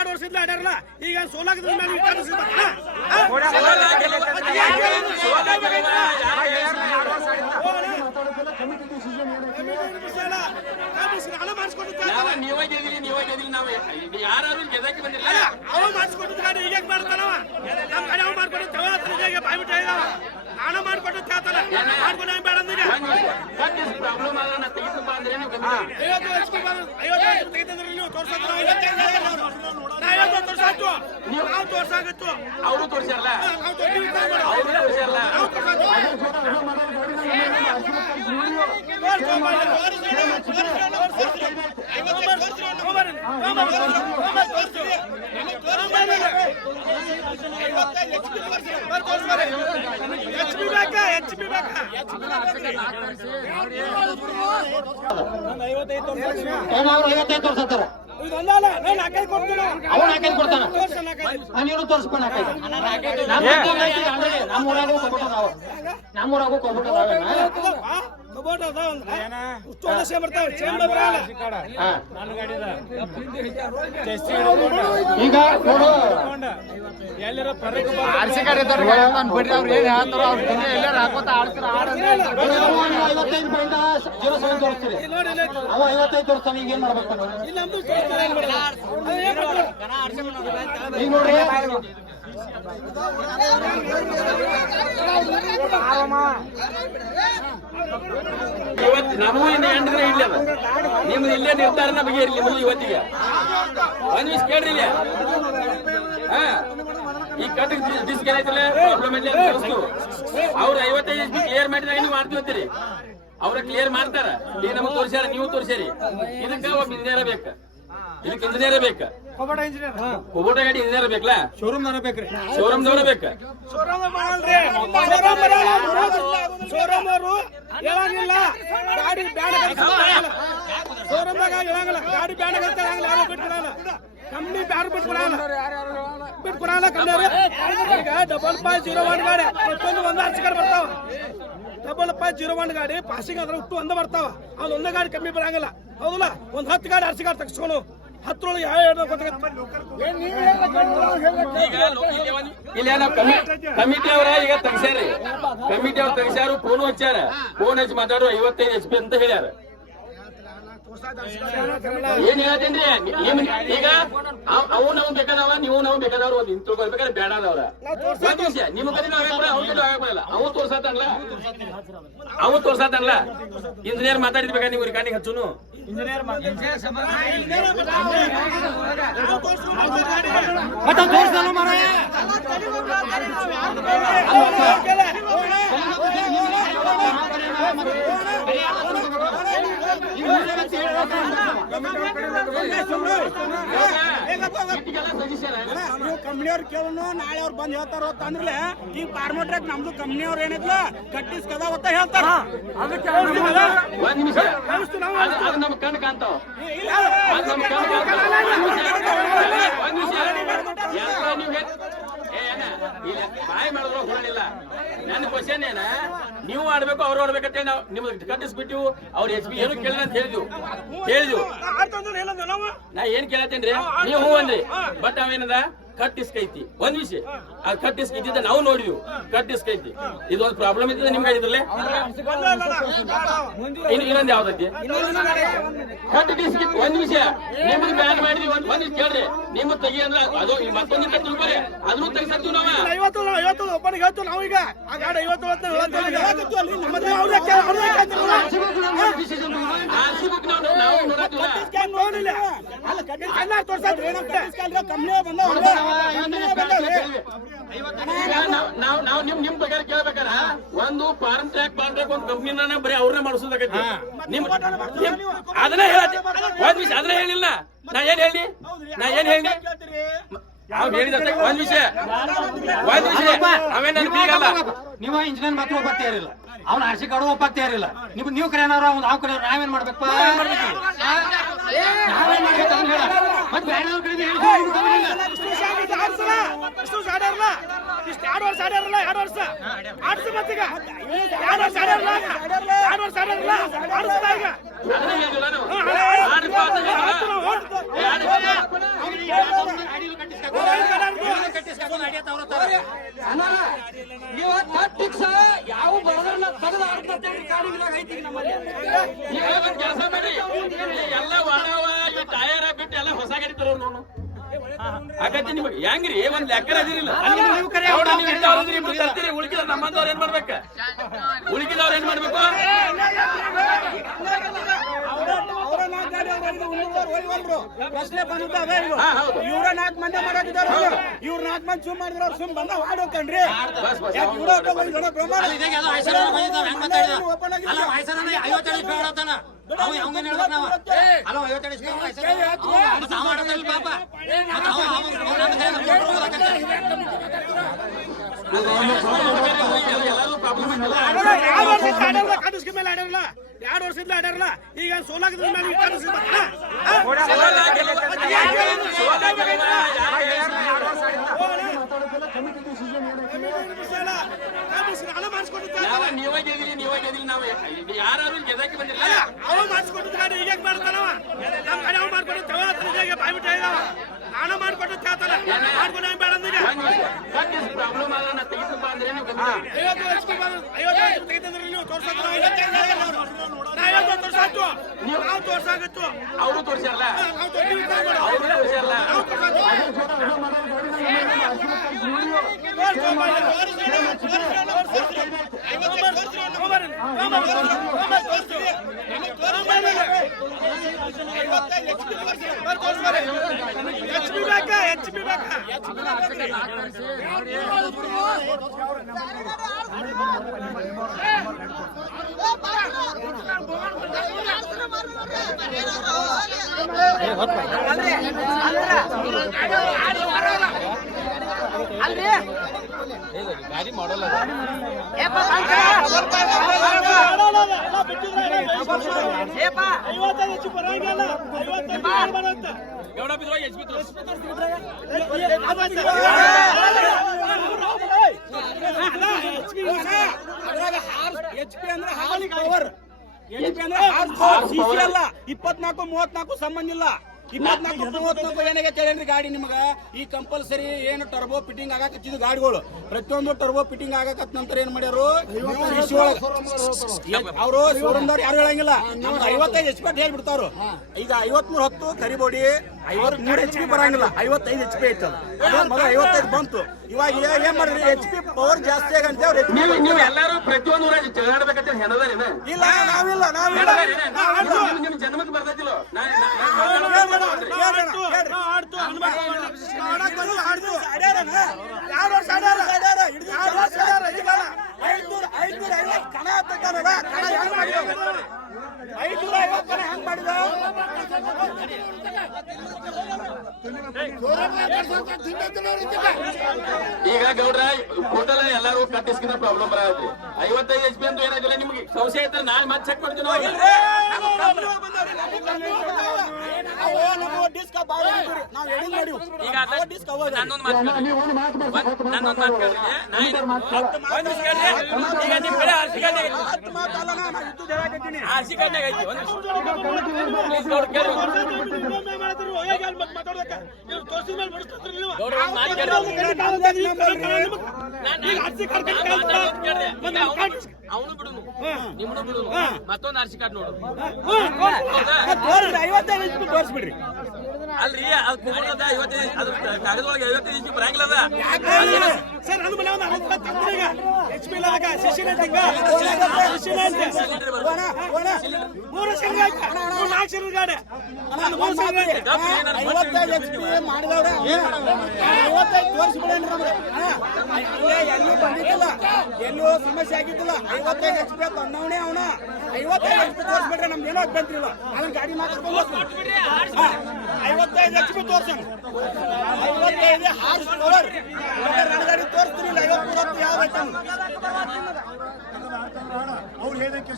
2 ವರ್ಷದಿಂದ ಆಡ್ಯಾರಲ್ಲ ಈಗ ಸೋಲಾಗದ ಮೇಲೆ ನೀವೇ ನಾವು ಯಾರು ಗೆದಕ್ಕೆ ಬಂದಿಲ್ಲ ಅವ ಮಾಡಿಸ್ಕೊಟ್ಟು ಗಾಡಿ ಈಗ ಮಾಡ್ತಾನವ ನಮ್ಮ ಕಡೆ ಅವ ಮಾಡ್ಕೊಂಡು ಬಾಯ್ಬಿಟ್ಟು ಹೇಳಿದವ ನಾನು ಮಾಡ್ಕೊಟ್ಟು ಕೇಳ್ತಾನ ಮಾಡ್ಕೊಂಡು ಬೇಡ ಅಂದಿಗೆ ಪ್ರಾಬ್ಲಮ್ ಆಗೋಣ ತೆಗಿತಪ್ಪ ಅಂದ್ರೆ 50 ತೆಗಿತಂದ್ರೆ ನೀವು ತೋರ್ಸತ್ರ 50 ತೋರ್ಸಾಯ್ತು ನಾವು ತೋರ್ಸಾಗತ್ತು ಅವರು ತೋರ್ಸಾರಲ್ಲ ನೀನು ತೋರಿಸ್ಕೊಂಡು ನಮ್ಮೂರಾಗೂ ಕೊಬಿಟ್ಟು ಈಗ ನೋಡು ಆರ್ಸಿ ಗಾಡಿ ಬಿಡ್ರಿ ಅವ್ರು ಏನ್ ಹೇಳ್ತಾರ ಅವ್ರ ಎಲ್ಲಾರು ಹಾಕೋತ ಆಡ್ತಾರ 55.07 ತೋರಿಸ್ತೀರಿ ಅವ 55 ತೋರಿಸ್ತಾನೆ ಈಗ ಏನ್ ಮಾಡ್ಬೇಕು ಈಗ ನೋಡ್ರಿ ಇವತ್ತು ನಮಗೂ ಇನ್ನು 8 ದಿನ ಇಲ್ಲ ನಿಮ್ದು ಇಲ್ಲೇ ನಿರ್ಧಾರನ ಬಗೆಹರಿಲಿ ನಿಮ್ದು ಇವತ್ತಿಗೆ ಒಂದ್ ನಿಮಿಷ ಕೇಳ್ರಿ ಇಲ್ಲ ಈ ಕಟ್ ಡಿಸ್ಕ್ ಏನೈತಲ್ಲ ಪ್ರಾಬ್ಲಮ್ ಇಲ್ಲ ತೋರಿಸ್ತು ಅವ್ರು 55 ಕ್ಲಿಯರ್ ಮಾಡಿದಾಗ ನೀವು ಮಾಡ್ತೀವಿ ಅವ್ರ ಕ್ಲಿಯರ್ ಮಾಡ್ತಾರ ಈಗ ನಮಗ್ ತೋರಿಸ್ಯಾರ ನೀವು ತೋರಿಸ್ಯಾರಿ ಇದಕ್ಕ ಒಬ್ಬ ಇಂಜಿನಿಯರ್ ಬೇಕ ಇದಕ್ಕೆ ಇಂಜಿನಿಯರ್ ಬೇಕ ಕುಬೋಟ ಗಾಡಿ ಇಂಜಿನಿಯರ್ ಬೇಕಲ್ಲ ಶೋರೂಮ್ ಬೇಕ್ರಿ ಶೋರೂಮ್ ದವ್ರ ಬೇಕ ಶೋರೂಮ್ ಅವರು ಹೇಳಂಗಿಲ್ಲ ಗಾಡಿ ಬ್ಯಾಡ ಶೋರೂಮ್ದಾಗ ಹೇಳಂಗಿಲ್ಲ ಗಾಡಿ ಬ್ಯಾಡ ಅಂತ ಹೇಳಂಗಿಲ್ಲ ಯಾರು ಬಿಟ್ಕೊಡಲ್ಲ ಕಂಪ್ನಿ ಬ್ಯಾಡ ಬಿಟ್ಕೊಡಲ್ಲ ಕಂಪ್ನಿ ಈಗ 5501 ಗಾಡಿ ಮತ್ತೊಂದು 1 ಆರ್ಸಿಕರ್ ಬರ್ತಾವ 5501 ಗಾಡಿ ಪಾಸಿಂಗ್ ಅದ್ರ ಹುಟ್ಟು ಒಂದ ಬರ್ತಾವ ಅವ್ನು ಒಂದೇ ಗಾಡಿ ಕಮ್ಮಿ ಬರಂಗಿಲ್ಲ ಹೌದಲ್ಲ ಒಂದ್ 10 ಗಾಡಿ ಆರ್ಸಿ ಗಾಡಿ ತಗ್ಸ್ಕೊಂಡು 10ರೊಳಗೆ ಯಾವ ಕಮಿಟಿ ಅವರ ಈಗ ತೆಗ್ಸ್ಯಾರಿ ಕಮಿಟಿ ಅವ್ರು ತೆಗ್ಸ್ಯಾರು ಫೋನ್ ಹಚ್ಚಾರ ಫೋನ್ ಹಚ್ಚಿ ಮಾತಾಡೋ 55 HP ಅಂತ ಹೇಳ್ಯಾರ ಏನ್ ಹೇಳ್ತೇನ್ರಿ ಈಗ ಅವು ನಾವು ಬೇಕಾದವ ನೀವು ನಾವು ಬೇಕಾದವ್ರು ಒಂದು ತಿಳ್ಕೊಳ್ಬೇಕಾದ್ರೆ ಬೇಡದವ್ರ ಒಂದ್ ವಿಷಯ ನಿಮ್ಮ ಕಡೆ ಆಗಲ್ಲ ಅವು ತೋರ್ಸಾತನ್ಲ ಇಂಜಿನಿಯರ್ ಮಾತಾಡಿರ್ಬೇಕಾದ್ರೆ ನೀವು ರಿಕಾರ್ಡಿಂಗ್ ಹಚ್ಚುನು ಇಂಜಿನಿಯರ್ ಕಂಪ್ನಿಯವ್ರು ಕೇಳೋನು ನಾಳೆ ಅವ್ರು ಬಂದ್ ಹೇಳ್ತಾರ ಅಂತಂದ್ರೆ ಈಗ ಪಾರ್ಮೋಟ್ರಾಕ್ ನಮ್ದು ಕಂಪ್ನಿಯವ್ರು ಏನಿದ್ಲ ಕಟ್ಟಿಸ್ ಕದ ಅಂತ ಹೇಳ್ತಾರ ಒಂದ್ ನಿಮಿಷ ಅದು ನಮ್ ಕಣ್ ಕಾಣ್ತಾವ ಬಾಯ್ ಮಾಡಿದ್ರು ಹೊರಲಿಲ್ಲ ನನ್ನ ಕ್ವಶನ್ ಏನ ನೀವು ಆಡ್ಬೇಕು ಅವ್ರು ಆಡ್ಬೇಕಂತ ನಾವು ನಿಮ್ಗೆ ಕಟ್ಟಿಸ್ಬಿಟ್ಟಿವು ಅವ್ರ HP ಏನು ಕೇಳಿಲ್ಲ ಅಂತ ಹೇಳಿದ್ವು ನಾ ಏನ್ ಕೇಳತ್ತೇನ್ರಿ ನೀವು ಹೂ ಅಂದ್ರಿ ಬಟ್ ಅವೇನದ ಕಟ್ಟಿಸ್ಕೈತಿ ಒಂದ್ ವಿಷಯ ಆ ಕಟ್ಟಿಸ್ಕಿದ್ದ ನಾವು ನೋಡಿದ್ವಿ ಕಟ್ಟಿಸ್ಕೈತಿ ಇದೊಂದು ಪ್ರಾಬ್ಲಮ್ ಇದ್ದದ ನಿಮ್ಗೆ ಇದ್ರಲ್ಲೇ ಇನ್ನೊಂದು ಯಾವ್ದೈತಿ ಕಟ್ಟಿಸ್ಕಿ ಒಂದ್ ವಿಷಯ ನಿಮ್ಗೆ ಬ್ಯಾನ್ ಮಾಡಿದ್ವಿ ಒಂದ್ ಕೇಳ್ರಿ ನಿಮ್ ತೆಗಿ ಅಂದ್ರ ಅದು ಮತ್ತೊಂದು ತಿಳ್ಕೊರಿ ಅದನ್ನು ತೆಗಿಸತ್ತೀವಿ ನಾವು 50 ಒಬ್ಬನಿಗೆ ಹೇಳ್ತು ನಾವೀಗ ಆ ಗಾಡಿ 50 ನಾವು ನಿಮ್ ಬಗ್ಗೆ ಕೇಳ್ಬೇಕಾರ ಒಂದು ಫಾರ್ಮ್ ಟ್ರ್ಯಾಕ್ ಒಂದು ಕಂಪ್ನಿನ ಬರೀ ಅವ್ರನ್ನ ಮಾಡಿಸೋದಾಗೈತಿ ನಿಮ್ ಅದನ್ನ ಹೇಳತ್ತೆ ಒಂದ್ ವಿಷಯ ಅದನ್ನ ಹೇಳಿಲ್ಲ ನಾ ಏನ್ ಹೇಳಿ ಒಂದ್ ವಿಷಯ ಅವೇ ನನ್ ಬೀಗಲ್ಲ ನೀವು ಇಂಜಿನಿಯರ್ ಮಾತ್ರ ಒಪ್ಪತ್ತೇ ಇರಲಿಲ್ಲ ಅವ್ನ ಆರ್ಸಿ ಕಾರ್ಡು ಒಪ್ಪತ್ತೇ ಇರಲಿಲ್ಲ ನೀವು ಕರೆಯನವ್ರ ಅವ್ನು ನಾವು ಕರೆಯವ್ರ ನಾವೇನ್ ಮಾಡ್ಬೇಕು ನಾವೇನ್ ಮಾಡ್ಬೇಕು ಅಂತ ಹೇಳ ಮತ್ತೆ ಬೇರೆಯವ್ರ ಕಡೆ ಇಷ್ಟು 2 ವರ್ಷ ಆಡ್ಯಾರಲ್ಲ 2 ವರ್ಷ ಆಡ್ಸು ಮತ್ತೀಗ 2 ವರ್ಷ ಆಡ್ಯಾರಲ್ಲ 2 ವರ್ಷ ಆಡ್ಯಾರಲ್ಲ ಆಡ್ಸದ ಈಗ ಕಡಿತಾರ ನೋಡು ಆಗತ್ತೆ ನಿಮಗೆ ಹೆಂಗ್ರಿ ಒಂದ್ ಲೆಕ್ಕ ಅದಿರಿಲ್ಲ ಉಳಿಕಿದ ನಮ್ಮಂತವ್ರ ಏನ್ ಮಾಡ್ಬೇಕ ಉಳಿಕಿದವ್ರ ಏನ್ ಮಾಡ್ಬೇಕು ಪ್ರಶ್ನೆ ಬಂದಿದ್ದಾವೆ ಇವ್ರ 4 ಮಂದಿ ಮಾಡಾಕಿದ್ದಾರೆ ಇವ್ರ 4 ಮಂದಿ ಸುಮ್ ಮಾಡಿದ್ರ ಅವ್ರು ಸುಮ್ ಬಂದ ಹಾಡ್ ಹೋಗ್ತಾನ್ರಿ ಕಾಟಿಸ್ಕ ಮೇಲೆ ಆಡಾರಲ್ಲ 2 ವರ್ಷದಿಂದ ಆಡಾರಲ್ಲ ಈಗ ಸೋಲಾಗದ ಮೇಲೆ ನೀವಾಗ ನಾವು ಯಾರು ಗೆದಕ್ಕೆ ಬಂದಿಲ್ಲ ಅವ ಮಾಡಿಸ್ಕೊಟ್ಟು ಗಾಡಿ ಈಗ ಮಾಡ್ತಾನವ ನಮ್ ಕಡೆ ಅವ್ ಮಾಡ್ಕೊಟ್ಟು ಬಾಯ್ಬಿಟ್ಟ ನಾನು ಮಾಡ್ಕೊಟ್ಟು ಹೇಳ್ತಾನ ಮಾಡ್ಕೊಂಡು ಬೇಡ ಪ್ರಾಬ್ಲಮ್ ಆಗ ತೆಗಿತಪ್ಪ ಅಂದ್ರೆ 50 ತೆಗಿತಂದ್ರೆ ನೀವು ತೋರ್ಸೋದು ನಾವು ತೋರ್ಸಾತು ನಾವು ತೋರ್ಸಾಗತ್ತು ಅವರು ತೋರ್ಸಾರಲ್ಲ ಅವರು ತೋರ್ಸಾರಲ್ಲ ಗಾಡಿ ಮಾಡಲ್ಲ ಗೌಡ ಬಿದ್ರುವ HP ಅಂದ್ರೆ ಹಾಲಿ ಪವರ್ ಅಲ್ಲ 24-34 ಸಂಬಂಧ ಇಲ್ಲ 24-34 ಏನಾಗೈತೆ ಹೇಳಿ ಗಾಡಿ ನಿಮ್ಗ ಈ ಕಂಪಲ್ಸರಿ ಏನು ಟರ್ಬೋ ಫಿಟ್ಟಿಂಗ್ ಆಗಾಕತ್ತಿದ್ದು ಗಾಡಿಗಳು ಪ್ರತಿಯೊಂದು ಟರ್ಬೋ ಫಿಟ್ಟಿಂಗ್ ಆಗಾಕತ್ ನಂತರ ಏನ್ ಮಾಡ್ಯಾರು ಅವರು ಶೋರೂಮ್ದವ್ರು ಯಾರು ಹೇಳಂಗಿಲ್ಲ ನಮ್ದು 55 HP ಹೇಳ್ಬಿಡ್ತಾರು ಈಗ 53 ಹೊತ್ತು ಕರಿಬೋಡಿ 53 HP ಬರಂಗಿಲ್ಲ 55 HP ಐತದ ಮೊದಲು 55 ಬಂತು ಇವಾಗ ಏನ್ ಮಾಡ್ರಿ HP ಪವರ್ ಜಾಸ್ತಿ ಆಗಂತ ನೀವು ಎಲ್ಲರೂ ಪ್ರತಿಯೊಂದು ಜಗಳಾಡ್ಬೇಕಂತ ಹೆಣದೇನ ಇಲ್ಲ ನಾವಿಲ್ಲ ನಿಮ್ ಜನ್ಮಕ್ಕೆ ಬರ್ತೈತಿಲ್ಲ ಈಗ ಗೌಡ್ರ ಟೋಟಲ್ ಎಲ್ಲರೂ ಕಟ್ಟಿಸ್ಕಿನ ಪ್ರಾಬ್ಲಮ್ ಬರತ್ತೆ 55 HP ಅಂತ ಏನಾಗಿಲ್ಲ ನಿಮ್ಗೆ ಸಂಶಯ ಇದ್ರೆ ನಾಳೆ ಮತ್ತೆ ಚೆಕ್ ಮಾಡ್ತೀವಿ ಅವನು ಬಿಡು ನಿಮ್ಮನ್ನು ಬಿಡು ಮತ್ತೊಂದು ಆರ್ಸಿ ಕಾರ್ಡ್ ನೋಡು 55 ತೋರಿಸ್ಬಿಡ್ರಿ ಅಲ್ರಿ ಅದು ಕುಮಾರದ 55 ಅದು ಕಾಗದೊಳಗೆ 55 ಇಂಚು ಬರಂಗಿಲ್ಲ ಸರ್ ಅದು ಮನೆ ಈಗ HP ಲಗ ಶಿಶಿನ ಮೂರು ಸಿಲಿಂಡರ್ ಆಯ್ತು 4 ಸಿಲಿಂಡರ್ ಗಾಡಿ ನಾನು 3 ಸಿಲಿಂಡರ್ 55 HP ಮಾಡಿದವ್ರೆ 55 ತೋರಿಸ್ಬಿಡೇನ್ರಿ ನಮ್ಗೆ ಎಲ್ಲೂ ಬಂದಿದ್ದಿಲ್ಲ ಎಲ್ಲೂ ಸಮಸ್ಯೆ ಆಗಿದ್ದಿಲ್ಲ 55 HP ತಂದವನೇ ಅವನ 55 HP ತೋರಿಸ್ಬಿಟ್ರೆ ನಮ್ಗೆ ಏನೋ ಬಂತಿಲ್ಲ ಅದನ್ನ ಗಾಡಿ ಮಾಡ್ಕೊಂಡು 55 HP ತೋರ್ಸೋಣ 55 ಹಾರ್ಸ್ ಪವರ್ ನನ್ನ ಗಾಡಿ ತೋರಿಸ್ತಿರಲಿಲ್ಲ 50 ಯಾವ ಐಟಮ್ ಅವ್ರು ಹೇಳಕ್ಕೆ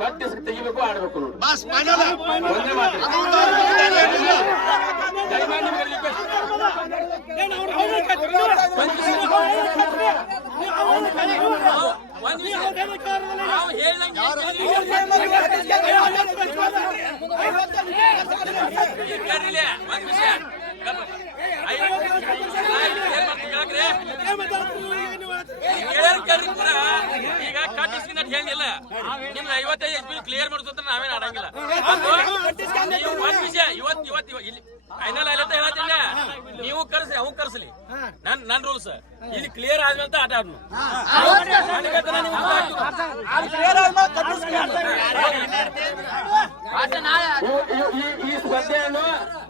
ಕಟ್ಟಿಸ್ ತೆಗಿಬೇಕು ಆಡ್ಬೇಕು ನೋಡಿ ಬಸ್ ಫೈನಲ್ ಒಂದೇ ಮಾತು ಈಗ ಕಟ್ಟಿಸ್ಕಿನ ಹೇಳಿಲ್ಲ ನಿಮ್ದು 55 HP ಕ್ಲಿಯರ್ ಮಾಡಿಸೋತ್ರ ನಾವೇನ್ ಆಡಂಗಿಲ್ಲ ಇವತ್ತು ಇಲ್ಲಿ ಫೈನಲ್ ಆಯ್ತು ಹೇಳತ್ತಿಲ್ಲ, ನೀವು ಕರ್ಸಿ ಅವ್ ಕರ್ಸಲಿ, ನನ್ ರೂಲ್ಸ್ ಇಲ್ಲಿ ಕ್ಲಿಯರ್ ಆದ್ಮೇಲೆ ಆಟ ಆಡ್ನು. ಈ ಸ್ಪರ್ಧೆಯನ್ನು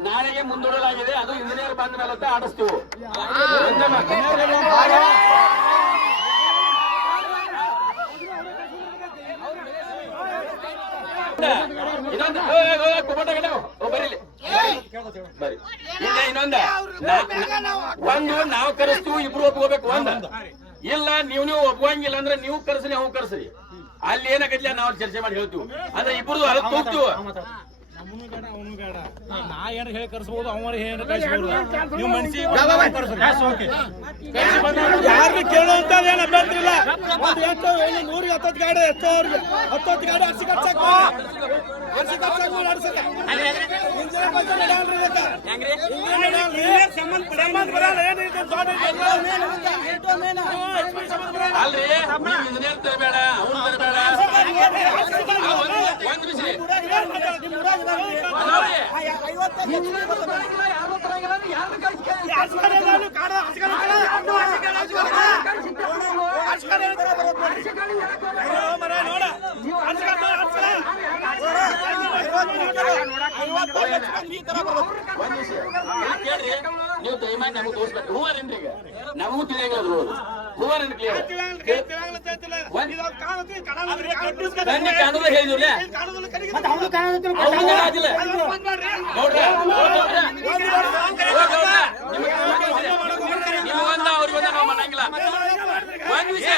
ನಾಳೆಗೆ ಮುಂದೂಡಲಾಗಿದೆ. ಅದು ಇಂಜಿನಿಯರ್ ಬಂದ ಮೇಲೆ ಆಡಿಸ್ತೀವಿ. ಇನ್ನೊಂದು ಬರೀ ಇನ್ನೊಂದ ಒಂದು ನಾವು ಕರೆಸ್ತೀವಿ, ಇಬ್ರು ಒಪ್ಕೋಬೇಕು. ಒಂದ ಇಲ್ಲ ನೀವು ಒಪ್ಕೊಂಗಿಲ್ಲ ಅಂದ್ರೆ ನೀವು ಕರ್ಸ್ರಿ ಅವ್ ಕರ್ಸ್ರಿ, ಅಲ್ಲಿ ಏನಾಗತ್ಲ ನಾವು ಚರ್ಚೆ ಮಾಡಿ ಹೇಳ್ತೀವಿ. ಅಂದ್ರೆ ಇಬ್ರು ಅಲ್ಲಿ ತೂಗ್ತೀವಿ. ನಾ ಏನ್ ಹೇಳಿ ಕರ್ಸ್ಬೋದು, ಅವನು ಹೇಳಿ ಕಳಿಸ್ಬೋದು. ನೀವು ಮನ್ಸಿ ಯಾರು ಕೇಳುವಂತ ಏನ್ ಅಭ್ಯರ್ಥಿ ಇಲ್ಲ. ಎಷ್ಟು 170 ಗಾಡಿ, ಎಷ್ಟು ಅವ್ರಿಗೆ 10 ಗಾಡಿ ಅರ್ಸಿ ಖರ್ಚಾಕ ಅಲ್ರಿ ಇಂಜಿನಿಯರ್ ತರಬೇಡ, ಅವ್ನು ತರಬೇಡ. ಒಂದ್ ನಿಮಿಷ ಕೇಳ್ರಿ, ನೀವು ದಯಮಾಡಿ ನಮಗ್ ತೋರಿಸ್ಬೇಕು. ಹೂವಾರೇನ್ರಿ ಈಗ ನಮಗೂ ತಿಳಿಯಾಗಲ್ಲ. ಹೂವಾರೇನ್ ಕ್ಲಿಯರ್ ಕಾನೂನು ಹೇಳಿದ್ರಲ್ಲ, ನಿಮಗೊಂದ ಅವ್ರಿಗೊಂದ ನಾವು ಮಾಡಂಗಿಲ್ಲ. ಒಂದ್ ವಿಷಯ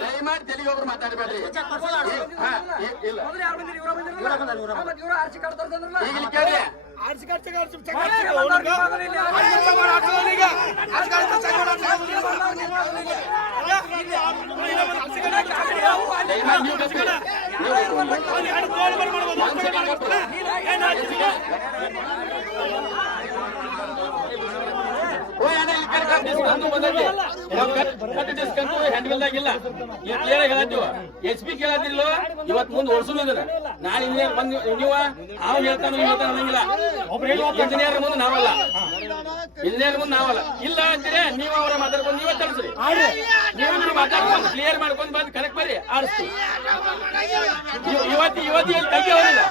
ದಯಮಾಡಿ ತೆಲಿಗೆ ಒಬ್ರು ಮಾತಾಡಬೇಡ್ರಿ. ಈಗ ಕೇಳಿ SP ಕೇಳತ್ತಿಲ್ಲ. ಇವತ್ ಮುಂದೆ ಓಡಿಸೋದಿಲ್ಲ. ನಾಳೆ ಇಂಜಿನಿಯರ್ ಬಂದು ನೀವು ಅವ್ ಹೇಳ್ತಾನ ಅನ್ನಂಗಿಲ್ಲ. ಇಂಜಿನಿಯರ್ ಮುಂದೆ ನಾವಲ್ಲ, ಇಂಜಿನಿಯರ್ ಮುಂದೆ ನಾವಲ್ಲ. ಇಲ್ಲ ಅಂತೀರಿ ನೀವು ಅವರ ಮಾತಾಡ್ಕೊಂಡು ನೀವೇ ತರಿಸ್ರಿ. ನೀವು ಮಾತಾಡ್ಕೊಂಡು ಕ್ಲಿಯರ್ ಮಾಡ್ಕೊಂಡು ಬಂದು ಕರೆಕ್ಟ್ ಬರ್ರಿ, ಆಡಿಸ್ತೀವಿ. ಇವತ್ತು ಇಲ್ಲಿ ತೆಗಿ ಅವರಿಲ್ಲ.